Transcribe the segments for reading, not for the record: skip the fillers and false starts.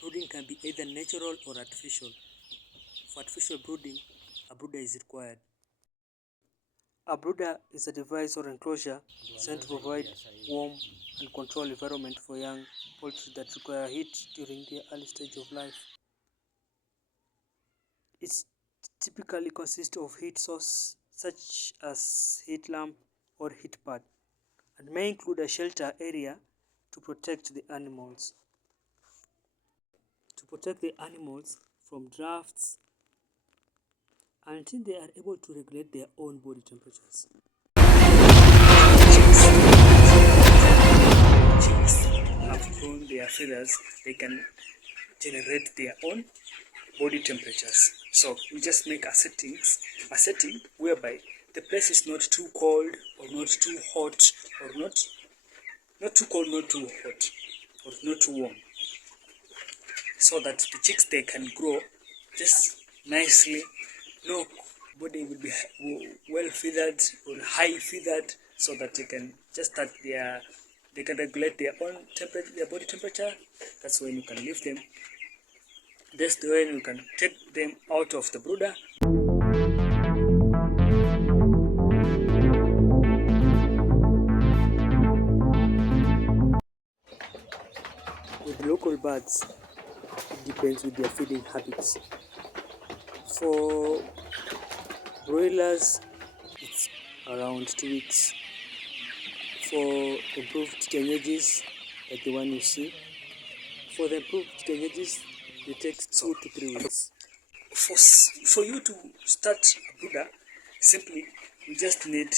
Brooding can be either natural or artificial. For artificial brooding, a brooder is required. A brooder is a device or enclosure designed to provide warm and controlled environment for young poultry that require heat during the early stage of life. It typically consists of heat source such as heat lamp or heat pad, and may include a shelter area to protect the animals. From drafts until they are able to regulate their own body temperatures. Chicks have grown their feathers, they can generate their own body temperatures. So we just make a setting whereby the place is not too cold or not too hot, or not too cold, not too hot, or not too warm, so that the chicks, they can grow just nicely. No body will be well feathered or high feathered, so that they can just start they can regulate their own temperature, their body temperature. That's when you can leave them. That's the way you can take them out of the brooder. With local birds, it depends with their feeding habits. For broilers, it's around 2 weeks. For improved tenyages, like the one you see, for the improved tenyages, it takes 2 to 3 weeks. For you to start a brooder, simply you just need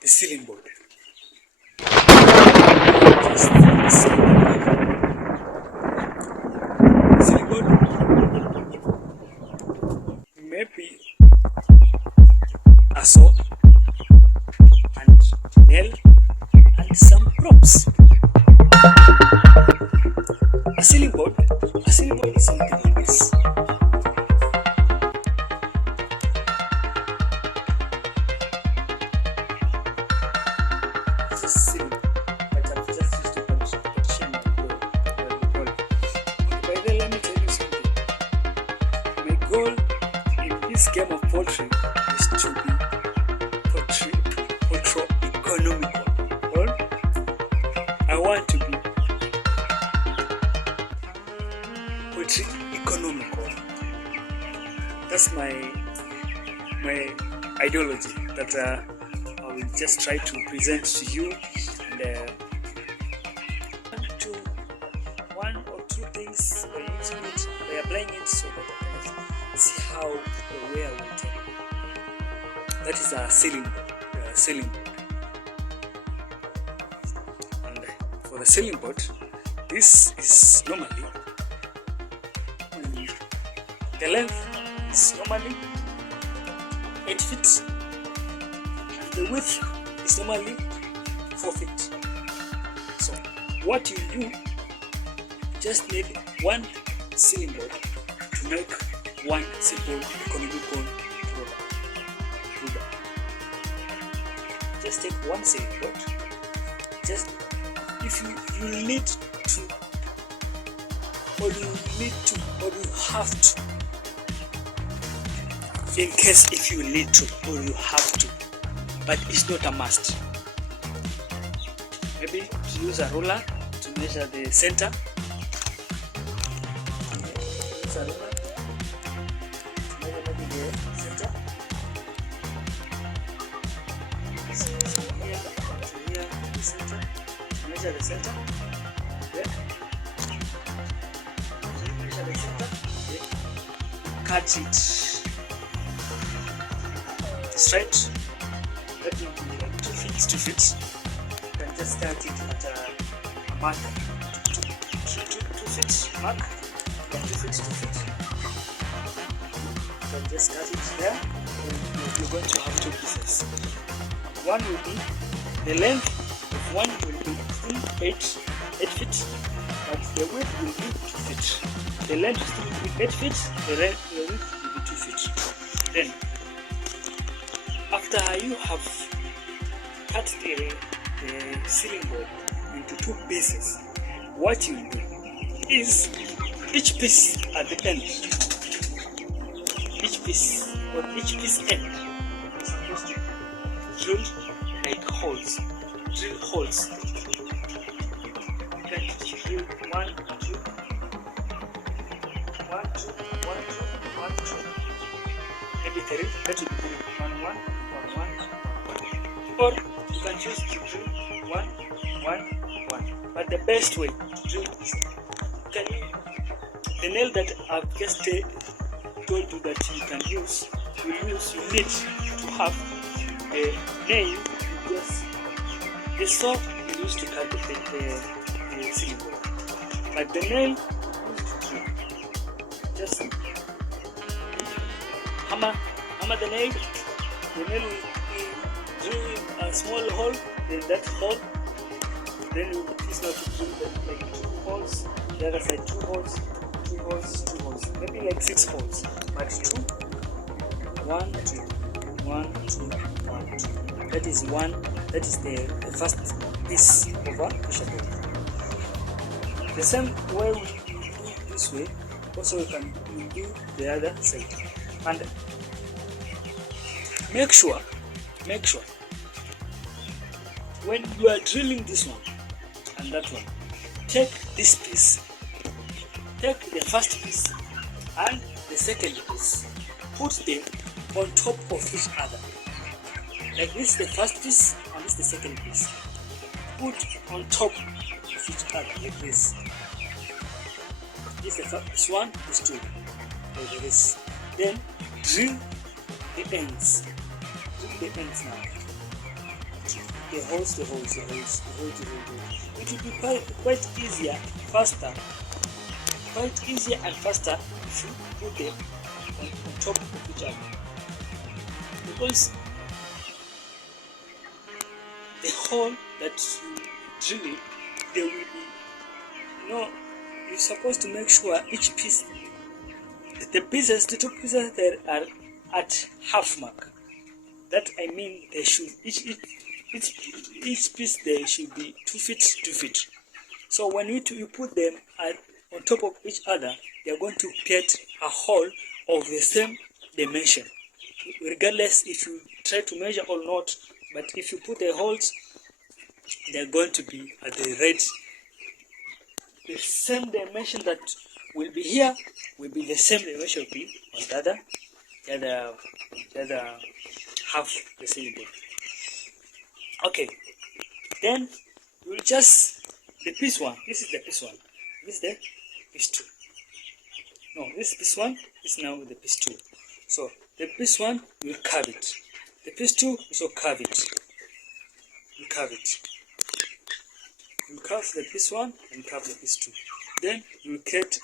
the ceiling board. Ceiling board, maybe a saw and nail and some props. A ceiling board is something like this. It's a ceiling, but I've just used to partition the goal. Okay, by then let me tell you something. My goal in this game of poultry is to be poultry economical. Or I want to be poultry economical. That's my ideology that I will just try to present to you, and one or two things by using it, by applying it, so that I can see how or where I will take it. That is a ceiling board. And for the ceiling board, this is normally, the length is normally 8 feet and the width is normally 4 feet. So what you do, you just need one ceiling board to make one simple economical brooder. Just take one ceiling board. Just if you need to, or you have to, in case if you need to or you have to, but it's not a must. Maybe to use a ruler to measure the center. Use a ruler to measure maybe the center. So here to here, the center. Measure the center. Okay. Measure the center. Okay. Cut it straight. Let it be like 2 feet. You can just start it at a mark. 2 feet mark. Yeah, 2 feet. You can just cut it there. And you're going to have 2 pieces. One will be, the length of one will be still 8 feet, but the width will be 2 feet. The length will still be 8 feet, the width will be 2 feet. Then, after you have cut the ceiling board into 2 pieces, what you do is each piece at the end, each piece end is supposed to drill like holes, drill holes. You can drill 1, 2, 1, 2, 1, 2, 1, 2, maybe 3. That will be 1, 1, 1, 1. Or you can choose to drill 1, 1, 1. But the best way to drill is the nail that I've just told you that you can use. You need to have a nail. The saw you use to cut the silicone. But the nail used to drill. Just hammer the nail. The nail will drill a small hole. In that hole, then you use now to drill like 2 holes. The other side 2 holes, 2 holes, 2 holes. Maybe like 6 holes. But 2, 1, 2, 1, 2, 1, 2. That is one. That is the first piece of a pusher ball. The same way we do this way, also we can do the other side. And make sure when you are drilling this one and that one, take this piece, take the first piece and the second piece, put them on top of each other. Like this is the first piece and this is the second piece. Put on top of each other like this. This is the first one, this 2, like this. Then drill the ends. Drill the ends now. The holes. It will be quite easier and faster if you put them on top of each other. Because the hole that you drill, there will be you're supposed to make sure each piece, the 2 pieces there are at half mark. That I mean they should each piece there should be 2 feet. So when you put them on top of each other, they are going to get a hole of the same dimension, regardless if you try to measure or not. But if you put the holes, they are going to be at the same dimension that will be here, will be the same dimension will be on the other half the cylinder. Okay, then you will just the piece 1. This is the piece 1. This is the piece 2. No, this piece 1 is now the piece 2. So the piece 1 you will curve it. The piece 2 also curve it. You curve it. You curve the piece 1 and curve the piece 2. Then you create.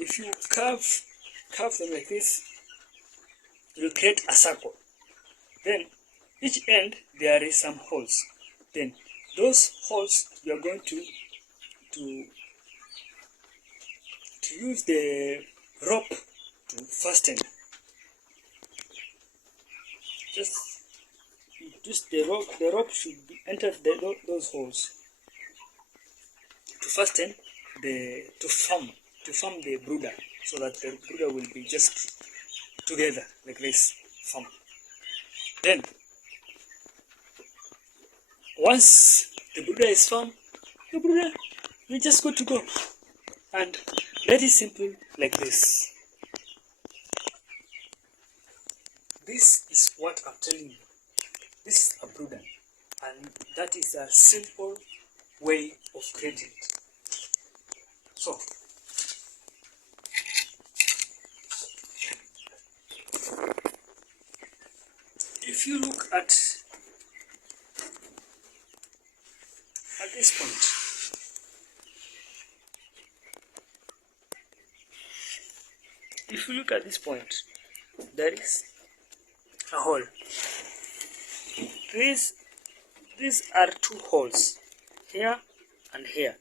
If you curve them like this, you will create a circle. Then each end there is some holes. Then those holes you are going to use the rope to fasten. Just the rope should enter those holes to fasten to form the brooder, so that the brooder will be just together like this form. Then once the brooder is formed, you're just good to go. And very simple like this. This is what I'm telling you. This is a brooder, and that is a simple way of creating it. So if you look at this point, there is a hole. These are 2 holes, here and here,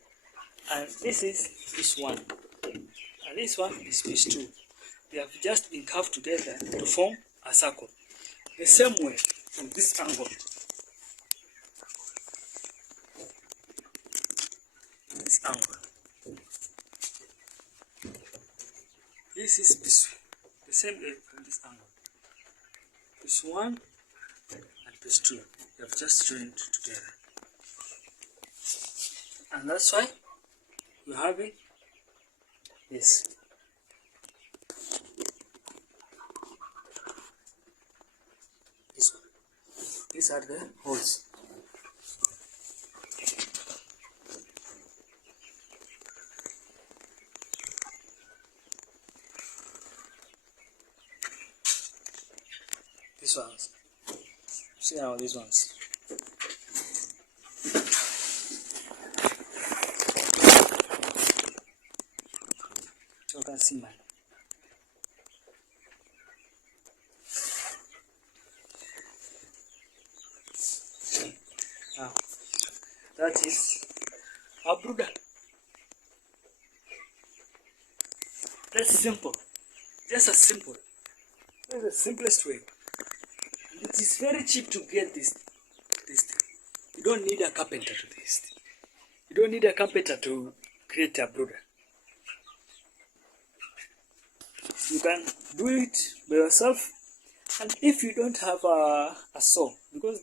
and this is piece 1, and this one is piece 2. They have just been carved together to form a circle. The same way from this angle. This angle. this is piece, the same from this angle. Piece 1 and piece 2. You have just joined together. And that's why we're having this. This one. These are the holes. These ones. See how these ones. You can see man. Now that is a brooder. That's simple. Just as simple. That's the simplest way. And it is very cheap to get this thing. You don't need a carpenter to do this. You don't need a carpenter to create a brooder. You can do it by yourself, and if you don't have a saw, because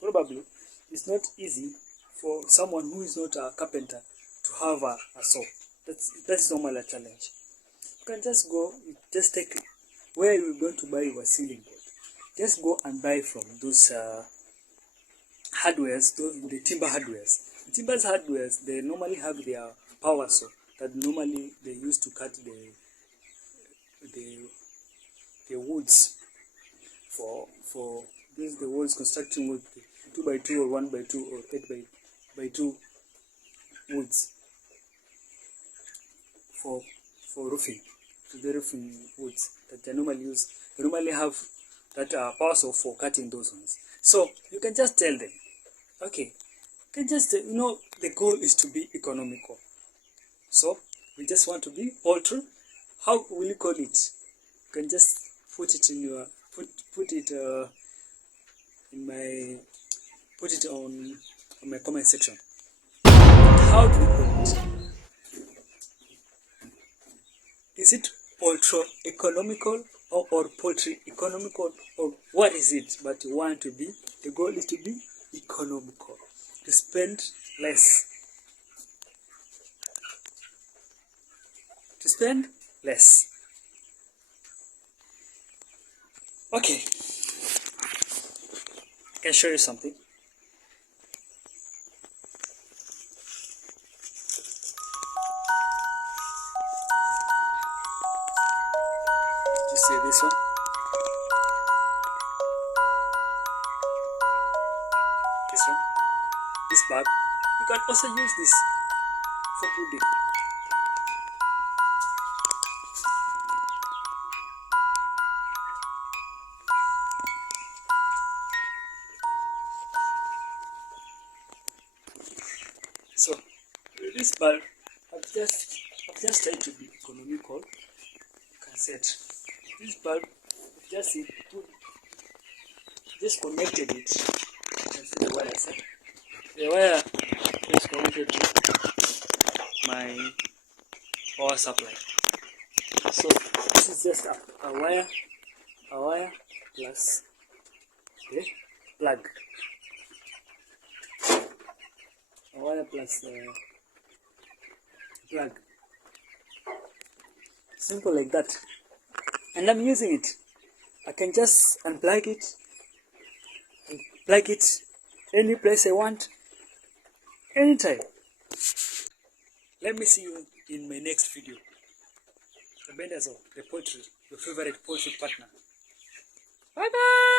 probably it's not easy for someone who is not a carpenter to have a saw. That's normally a challenge. You can just go, just take where you're going to buy your ceiling board. Just go and buy from those hardwares, the timber hardwares. The timber hardwares, they normally have their power saw that normally they use to cut the woods for this the woods constructing wood, 2x2 or 1x2 or 8x2 woods for roofing, to the roofing woods that they normally use. They normally have that power saw for cutting those ones. So you can just tell them, okay, you can just the goal is to be economical. So we just want to be poultry. How will you call it? You can just put it in your put it on my comment section. How do you call it? Is it poultry economical or poultry economical, or what is it? But you want to be, the goal is to be economical, to spend less, Okay, I can show you something. Did you see this one? This one? This bag? You can also use this for brooding. So this bulb, I've just tried to be economical. You can set this bulb. Just connected it. You can see the wire. The wire is connected to my power supply. So this is just a wire plus the plug. A wire plus the plug. Simple like that. And I'm using it. I can just unplug it and plug it any place I want, anytime. Let me see you in my next video. Albendazol, the poultry, your favorite poultry partner. Bye bye.